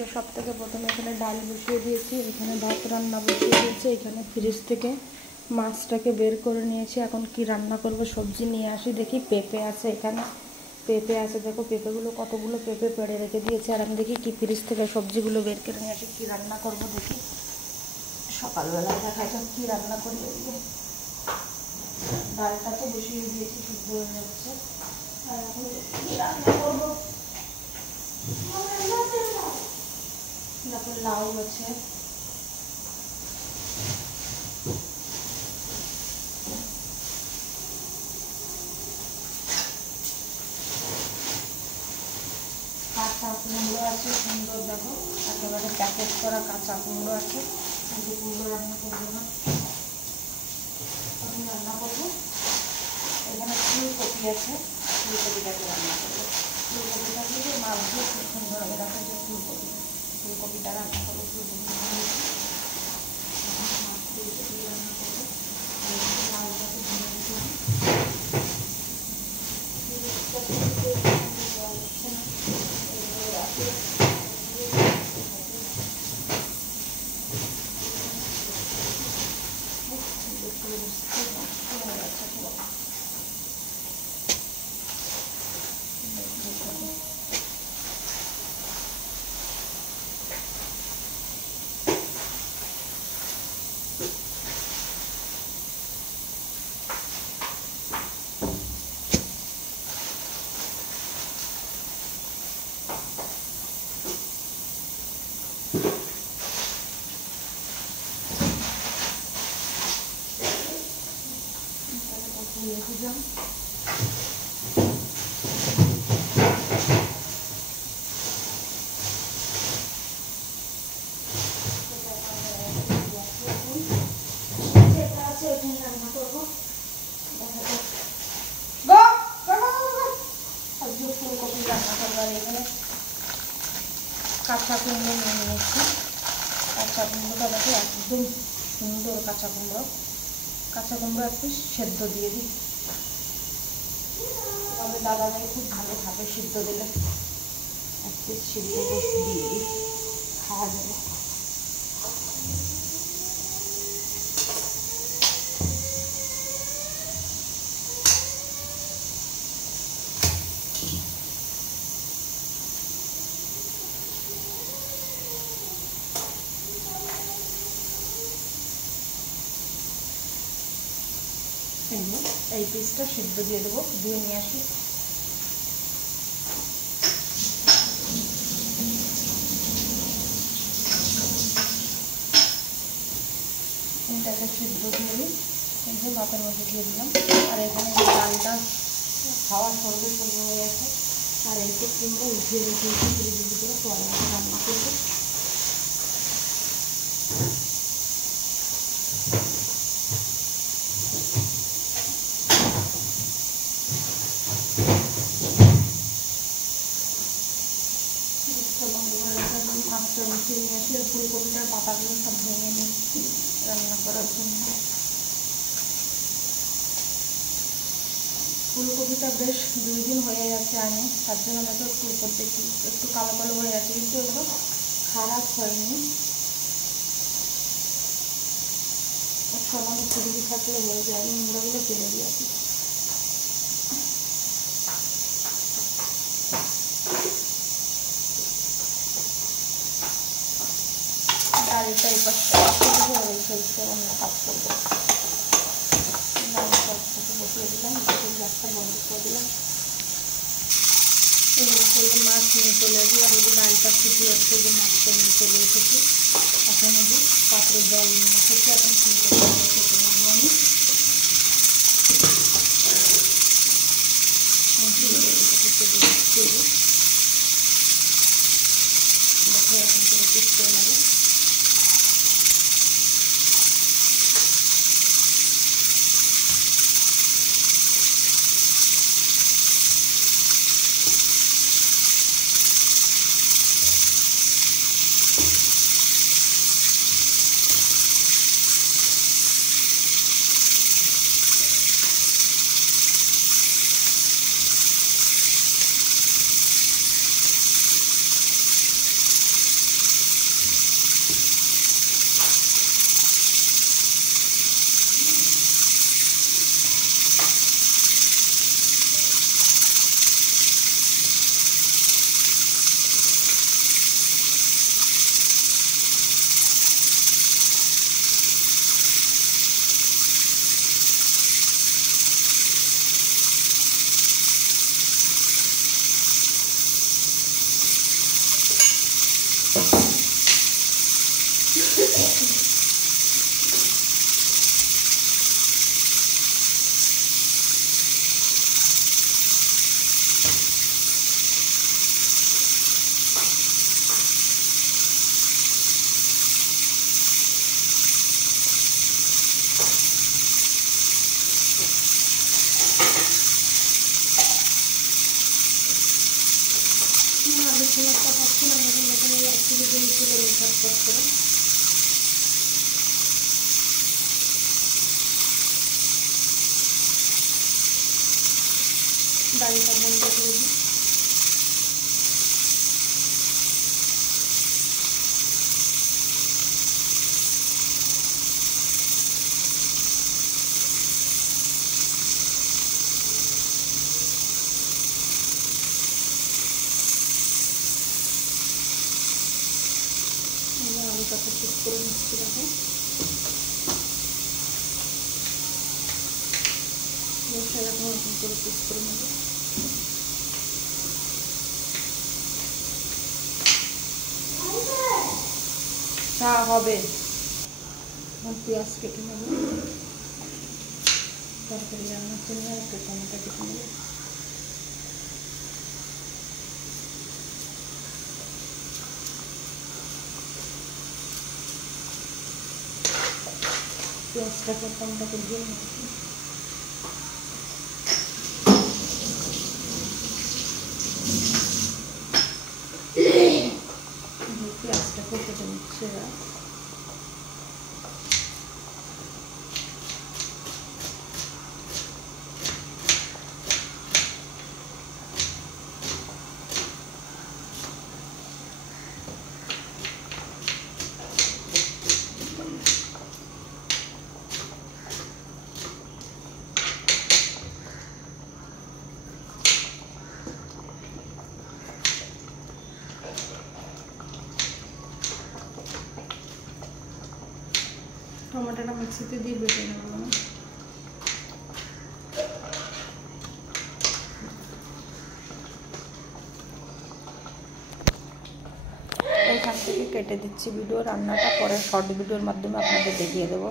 আজকে সবথেকে প্রথমে এখানে ডাল বসিয়ে দিয়েছি, এখানে ভাত রান্না বসিয়ে দিয়েছি, এখানে ফ্রিজ থেকে মাছটাকে বের করে নিয়েছি। এখন কি রান্না করব, সবজি নিয়ে আসি দেখি। পেঁপে আছে, এখানে পেঁপে আছে, দেখো পেঁপেগুলো কতগুলো পেঁপে পেড়ে রেখে দিয়েছে। আর আমি দেখি কি ফ্রিজ থেকে সবজিগুলো বের করে নিয়ে আসি, কী রান্না করব দেখি। সকালবেলা দেখা যাক কী রান্না করি। এদিকে ডালটা তো বসিয়ে দিয়েছি, সিদ্ধ হয়ে যাচ্ছে। আর এখন কী রান্না করবো, তারপর লাউ আছে, কাঁচা কুমড়ো আছে সুন্দর, দেখো একেবারে প্যাকেট করা কাঁচা কুমড়ো আছে। কিন্তু কুমড়ো রান্না করবো না, আমি রান্না করবো। এখানে ফুলকপি আছে, ফুলকপিটাকে রান্না করবো। ফুলকপিটাকে যে মাছ দিয়ে খুব সুন্দর হবে, রাখা যায় ফুলকপিটা রান্না করবো। ফুলকপি রান্না করবো, লাউটাকে ভেঙে দিতে হবে। কাঁচা কুমড়ো নিয়ে নিয়েছি। কাঁচা কুমড়োটা দেখো একদম সুন্দর কাঁচা কুমড়ো। কাঁচা কুমড়ো এক পিস সেদ্ধ দিয়ে দিই, তবে দাদাভাই খুব ভালো খাবে সিদ্ধ দিলে। এক পিস সিদ্ধ দিয়ে দিই, খাওয়া যাবে। এই পিসটা সিদ্ধ দিয়ে দেবো, দিয়ে নিয়ে আসি। এটাকে সিদ্ধ দিয়ে দিই, কিন্তু ভাতের মধ্যে দিয়ে দিলাম। আর এখানে ডালটা খাওয়া শুরু হয়ে গেছে। আর এইটুকু কুমড়ো উঠিয়ে রেখেছি ফ্রিজের ভিতরে, পরে রান্না করবো। ভাতটা মিশিয়ে নিয়ে আসলে ফুলকপিটার পাতাগুলো সব ভেঙে নিই রান্না করার জন্য। ফুলকপিটা বেশ 2 দিন হয়ে গেছে আনি, তার জন্য দেখো ফুলকপি একটু কালো কালো হয়ে গেছে, কিন্তু এগুলো খারাপ হয়নি। সামান্য ছুটি থাকলে হয়ে যায়, আমি মুড়াগুলো ফেলে দিয়ে আসি। ডালটা এই পাশে অন্য কাজ করবো। ডালটা বসিয়ে দিলাম, গ্যাসটা বন্ধ করে দিলাম। এই মাছ নিয়ে চলে আসি, আর যদি ডালটা ফুটে হচ্ছে, যে মাছটা নিয়ে চলে এসেছি। এখন এই যে পাত্রে জল নিয়ে এসেছি, এখন ফুলকপি খেতে নেবো আমি। দেখো এখন থেকে পিস করে নেবো। আলু সমস্যা পাচ্ছি না, যখন এখানে অ্যাকচুয়ালি দিয়েছিল ঝটপট করে। ডালটা বন্ধ করে দিই। আলুটাকে ঠিক করে নিচ্ছি, দেখো সেরকম রকম করে পিস করে নেব। চা হবে। পেঁয়াজ কেটে নেব, তরকারি রান্নার জন্য একটা টমেটো কেটে নেব। পেঁয়াজটাকে টমেটোকে দিয়ে নিচ্ছি। পেঁয়াজটাকে কেটে নিচ্ছে এবার। টমেটোটা মিক্সিতে দিয়ে বেটে নেব। এখান থেকে কেটে দিচ্ছি ভিডিও। রান্নাটা পরে শর্ট ভিডিওর মাধ্যমে আপনাদের দেখিয়ে দেবো।